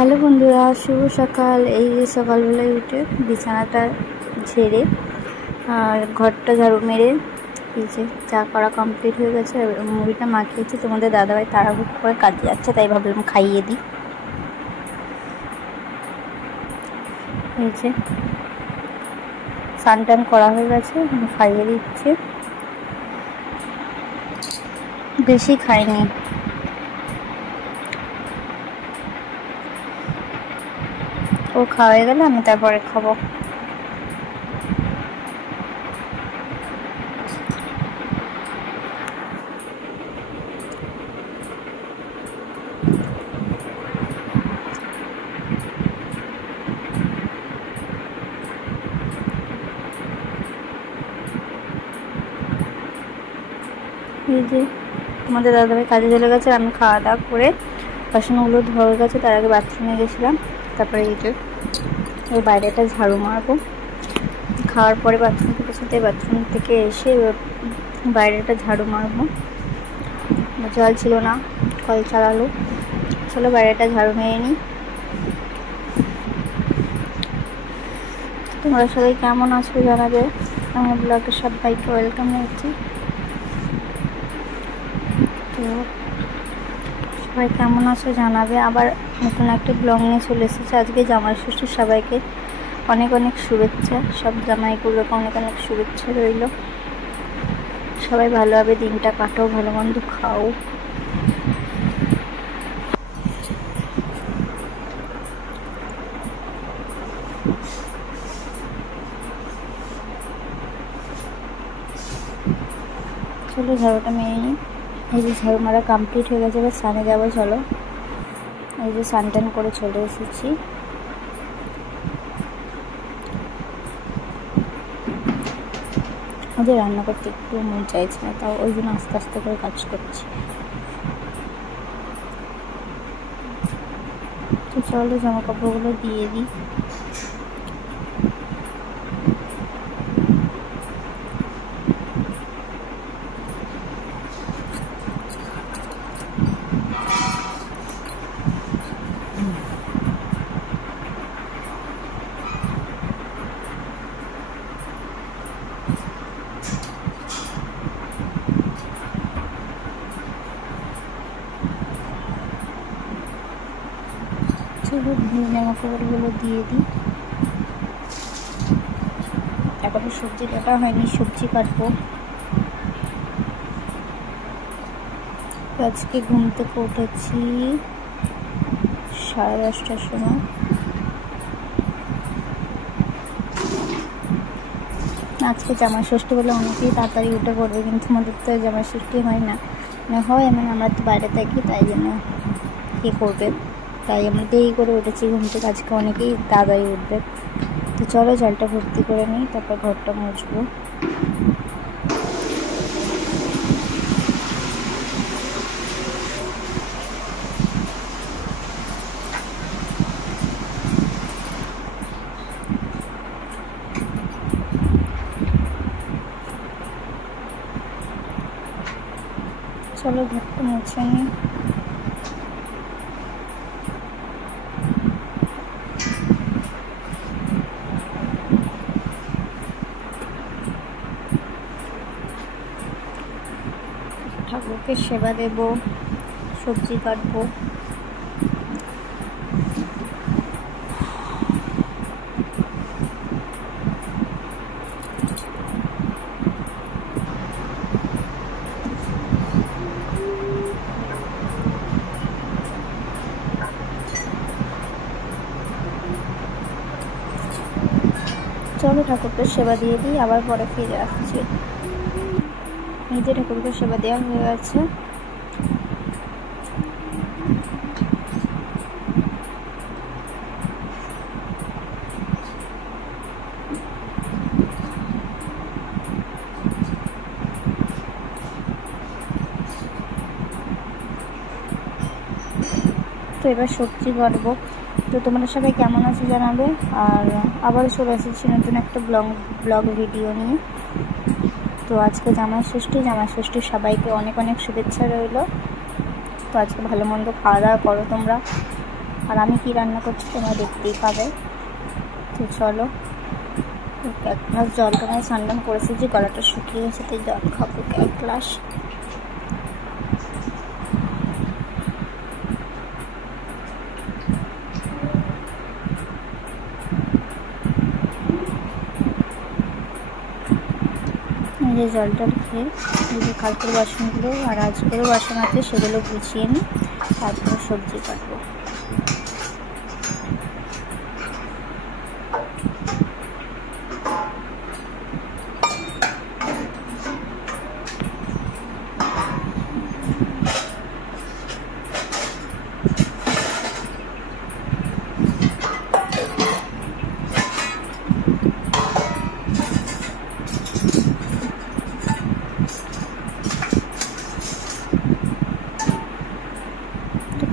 Hello বন্ধুরা, শুভ সকাল। এই যে সকালবেলায় উঠে বিছানাটা ঝেড়ে আর ঘরটা ঝাড়ু মেরে এই যে চা করা কমপ্লিট হয়ে গেছে। মুড়িটা মাখিয়েছি, তোমাদের দাদাভাই তাড়াহুড়ো করে কাজে যাচ্ছে, তাই ভাবলাম খাইয়ে দিই। এই যে স্নান টান করা হয়ে গেছে, আমি খাইয়ে দিচ্ছি। বেশি খাইনি, ও খাওয়া হয়ে গেলে আমি তারপরে খাবো। এই যে তোমাদের দাদাভাই কাজে চলে গেছে, আমি খাওয়া দাওয়া করে বাসনগুলো ধরে গেছে, তার আগে বাথরুমে গেছিলাম। তারপরে এই যে ওই বাইরেটা ঝাড়ু মারবো। খাওয়ার পরে বাথরুম থেকে বাথরুম থেকে এসে বাইরেটা ঝাড়ু মারবো। জল ছিল না, কল চালালো। চলো বাইরেটা ঝাড়ু মেরে নিই। তোমরা সবাই কেমন আছো জানাবে। আমার ব্লগে সবাইকে ওয়েলকাম জানাচ্ছি। তো সবাই কেমন আছো জানাবে। আবার নতুন একটা ব্লগ নিয়ে চলে এসেছে। আজকে জামাই ষষ্ঠীর সবাইকে অনেক অনেক শুভেচ্ছা। সব জামাইগুলোকে অনেক অনেক শুভেচ্ছা রইল। সবাই ভালোভাবে দিনটা কাটো, ভালো মন্দ খাও। চলো ঝাড়ুটা মেরে নিই। এই যে ঝাড়ু মারা কমপ্লিট হয়ে গেছে, এবার স্নানে যাবো। চলো, এই যে স্নান টান করে চলে এসেছি। ওদের রান্না করতে একটু মন চাইছে না, তাও ওই জন্য আস্তে আস্তে করে কাজ করছি। তো চলো জামা কাপড়গুলো দিয়ে দিই। চলো জামা কাপড়গুলো দিয়ে দিই। এখনো সবজি কাটা হয়নি, সবজি কাটবো। আজকে ঘুম থেকে উঠেছি 10:30টার সময়। আজকে জামাই ষষ্ঠী বলে অনেকেই তাড়াতাড়ি উঠে পড়বে, কিন্তু আমাদের তো জামাই ষষ্ঠী হয় না, মানে হয় মানে আমরা তো বাইরে থাকি, তাই জন্য কী করবে, তাই আমরা দেরি করে উঠেছি ঘুম থেকে। আজকে অনেকেই তাড়াতাড়ি উঠবে। তো চলো জলটা ভর্তি করে নিই, তারপর ঘরটা মুছবো। চলো ঘরটা মুছে নিই। ঠাকুরকে সেবা দেব, সবজি কাটবো। চলো ঠাকুরকে সেবা দিয়ে দিই, আবার পরে ফিরে আসছি। এই যে ঠাকুরকে সেবা দেওয়া হয়ে গেছে। তো এবার সবজি কাটবো। তো তোমরা সবাই কেমন আছো জানাবে। আর আবারও চলে এসেছি নতুন একটা ব্লগ ভিডিও নিয়ে। তো আজকে জামাই ষষ্ঠী সবাইকে অনেক অনেক শুভেচ্ছা রইল। তো আজকে ভালো মন্দ খাওয়া দাওয়া করো তোমরা। আর আমি কি রান্না করছি তোমরা দেখতেই পাবে। তো চলো, এক গ্লাস জল তোমায় স্নান করেছি, যে গলাটা শুকিয়ে গেছে তাই জল খাবো এক গ্লাস। এই যে জলটা খেয়ে এই যে কালকের বাসনগুলো আর আজকেরও বাসন আছে সেগুলো গুছিয়ে নিই, তারপরে সবজি কাটবো।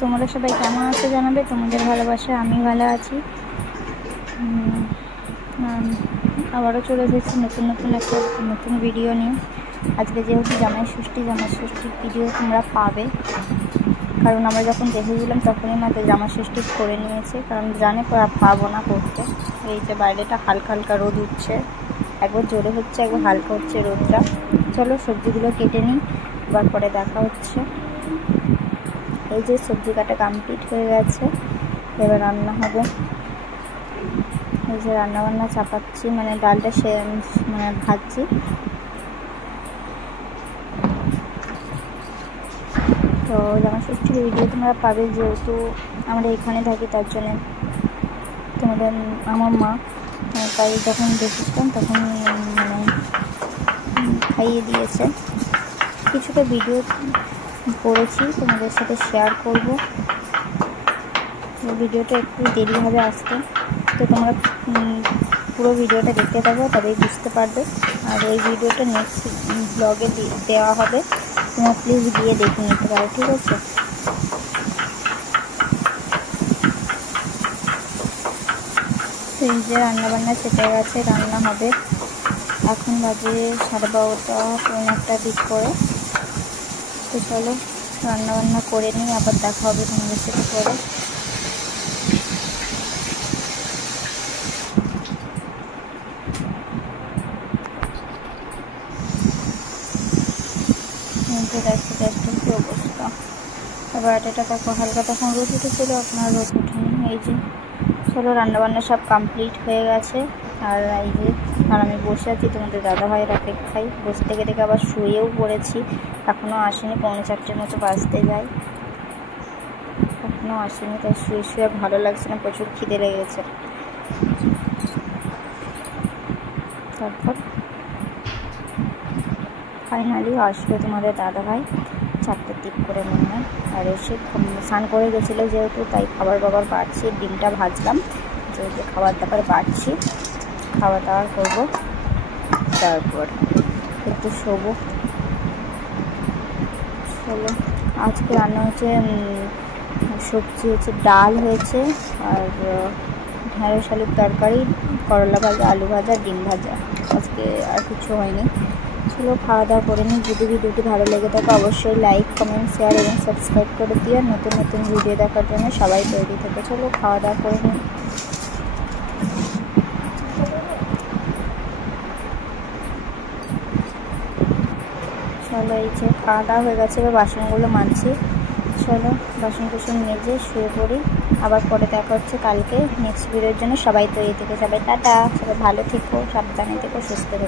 তোমরা সবাই কেমন আছো জানাবে, তোমাদের ভালোবাসা আমি ভালো আছি। আবারও চলে এসেছি একটা নতুন ভিডিও নিয়ে। আজকে যেহেতু জামাই ষষ্ঠীর ভিডিও তোমরা পাবে, কারণ আমরা যখন দেখেছিলাম তখনই মাত্র জামা ষষ্ঠী করে নিয়েছে, কারণ জানে পাবো না করতে। এই যে বাইরেটা হালকা হালকা রোদ উঠছে, একবার জোরে হচ্ছে একবার হালকা হচ্ছে রোদটা। চলো সবজিগুলো কেটে নিই, আবার পরে দেখা হচ্ছে। এই যে সবজি কাটা কমপ্লিট হয়ে গেছে, এবার রান্না হবে। এই যে রান্নাবান্না চাপাচ্ছি, মানে ডালটা মানে ভাজছি। তো জামা ষষ্ঠীর ভিডিও তোমরা পাবে, যেহেতু আমরা এখানে থাকি তার জন্য আমার মা তাই যখন দেখেছিলাম তখন মানে খাইয়ে দিয়েছে। কিছুটা ভিডিও করেছি তোমাদের সাথে শেয়ার করব। ভিডিওটা একটু দেরি হবে আসতে, তো তোমরা পুরো ভিডিওটা দেখতে থাকো, তবেই বুঝতে পারবে। আর এই ভিডিওটা নেক্সট ব্লগে দেওয়া হবে, তোমরা প্লিজ গিয়ে দেখে নিতে পারো, ঠিক আছে? এই যে রান্নাবান্না চেপে গেছে, রান্না হবে। এখন বাজে 12:30 পৌনে 1টার দিক করে। তো চলো রান্নাবান্না করে নিই, আবার দেখা হবে তোমাদের সাথে পরে। কি অবস্থা, এবার এটা দেখো হালকা তখন রোদ উঠেছিল, আপনার রোদ উঠেনি। এই যে চলো রান্নাবান্না সব কমপ্লিট হয়ে গেছে। আর এই যে আর আমি বসে আছি তোমাদের দাদাভাইয়ের অপেক্ষায়, বসে থেকে থেকে আবার শুয়েও পড়েছি। এখনও আসেনি, 3:45 মতো বাজতে যায়, এখনও আসেনি। তাই শুয়ে শুয়ে ভালো লাগছে না, প্রচুর খিদে লেগেছে। তারপর ফাইনালি আসবে তোমাদের দাদাভাই 4টার দিক করে মনে হয়। আর এসে স্নান করে গেছিলো যেহেতু, তাই খাবার বাড়ছি, ডিমটা ভাজলাম, যেহেতু খাবার দাবার বাড়ছি, খাওয়া দাওয়া করবো, তারপর একটু শোবো। চলো আজকে রান্না হচ্ছে সবজি হচ্ছে, ডাল হয়েছে, আর ঢেঁড়স আলুর তরকারি, করলা ভাজা, আলু ভাজা, ডিম ভাজা। আজকে আর কিছু হয়নি। চলো খাওয়া দাওয়া করে নিই। যদি ভিডিওটি ভালো লেগে থাকে অবশ্যই লাইক, কমেন্ট, শেয়ার এবং সাবস্ক্রাইব করে দিও। নতুন নতুন ভিডিও দেখার জন্য সবাই তৈরি থেকে। চলো খাওয়া দাওয়া করে নিই। চলো এই যে খাওয়া দাওয়া হয়ে গেছে, এবার বাসনগুলো মাজছি। চলো বাসন কুসন মেজে শুয়ে পড়ি, আবার পরে দেখা হচ্ছে কালকে নেক্সট ভিডিওর জন্য। সবাই তৈরি থেকে, সবাই টাটা, সবাই ভালো থেকো, সাবধানে থেকো, সুস্থ থেকো।